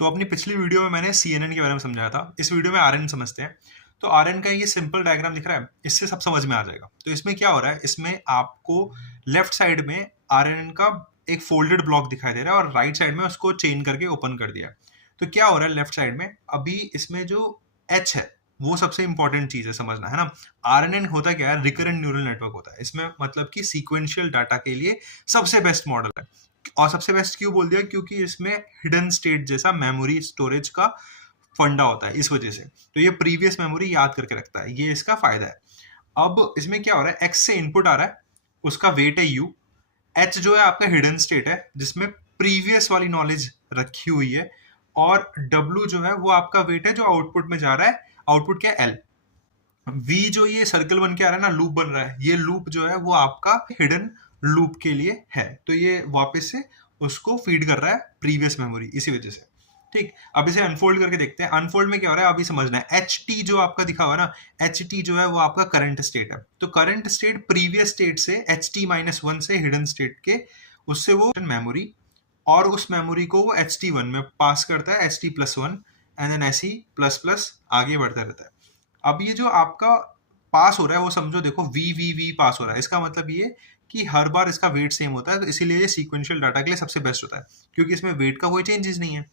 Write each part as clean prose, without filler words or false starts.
तो अपनी पिछली वीडियो में मैंने CNN के बारे में समझाया था, इस वीडियो में RN समझते हैं। तो RN का ये सिंपल डायग्राम दिख रहा है, इससे सब समझ में आ जाएगा। तो इसमें क्या हो रहा है, इसमें आपको लेफ्ट साइड में RN का एक फोल्डेड ब्लॉक दिखाई दे रहा है और राइट साइड में उसको चेन करके ओपन कर दिया है। तो क्या हो रहा है लेफ्ट साइड में, अभी इसमें जो H है वो सबसे इंपॉर्टेंट चीज है समझना, है ना। RNN होता क्या है, रिकरेंट न्यूरल नेटवर्क होता है। इसमें मतलब कि सीक्वेंशियल डाटा के लिए सबसे बेस्ट मॉडल है। और सबसे बेस्ट क्यों बोल दिया, क्योंकि इसमें हिडन स्टेट जैसा मेमोरी स्टोरेज का फंडा होता है, इस वजह से। तो ये प्रीवियस मेमोरी याद करके रखता है, ये इसका फायदा है। अब इसमें क्या हो रहा है, एक्स से इनपुट आ रहा है, उसका वेट है यू। एच जो है आपका हिडन स्टेट है जिसमें प्रीवियस वाली नॉलेज रखी हुई है। और डब्ल्यू जो है वो आपका वेट है जो आउटपुट में जा रहा है, आउटपुट क्या है एल। वी जो ये सर्कल बन के आ रहा है ना, लूप बन रहा है, ये लूप जो है वो आपका हिडन लूप के लिए है। तो ये वापस से उसको फीड कर रहा है प्रीवियस मेमोरी, इसी वजह से। ठीक, अब इसे अनफोल्ड करके देखते हैं। अनफोल्ड में क्या हो रहा है अभी समझना है। एच टी जो आपका दिखा हुआ है ना, एच टी जो है वो आपका करंट स्टेट है। तो करंट स्टेट प्रीवियस स्टेट से एच टी माइनस वन से हिडन स्टेट के, उससे वो मेमोरी, और उस मेमोरी को वो एच टी वन में पास करता है, H T plus one, and then ऐसी प्लस प्लस आगे बढ़ता रहता है। अब ये जो आपका पास हो रहा है वो समझो, देखो वी वी वी पास हो रहा है, इसका मतलब ये कि हर बार इसका वेट सेम होता है। तो इसीलिए ये सीक्वेंशियल डाटा के लिए सबसे बेस्ट होता है, क्योंकि इसमें वेट का कोई चेंजेस नहीं है।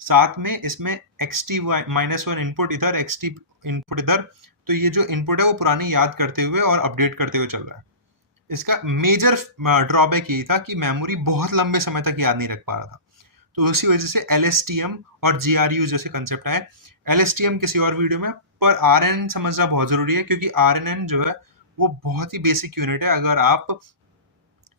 साथ में इसमें x T minus one input इधर, एक्स टी इनपुट इधर। तो ये जो इनपुट है वो पुरानी याद करते हुए और अपडेट करते हुए चल रहा है। इसका मेजर ड्रॉबैक यही था कि मेमोरी बहुत लंबे समय तक याद नहीं रख पा रहा था। तो उसी वजह से LSTM और GRU जैसे कंसेप्ट आए। LSTM किसी और वीडियो में, पर RNN समझना बहुत जरूरी है, क्योंकि RNN जो है वो बहुत ही बेसिक यूनिट है। अगर आप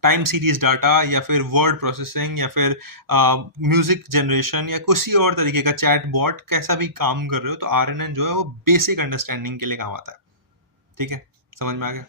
टाइम सीरीज डाटा या फिर वर्ड प्रोसेसिंग या फिर म्यूजिक जनरेशन या किसी और तरीके का चैट बॉट कैसा भी काम कर रहे हो, तो RNN जो है वो बेसिक अंडरस्टैंडिंग के लिए काम आता है। ठीक है, समझ में आ गया।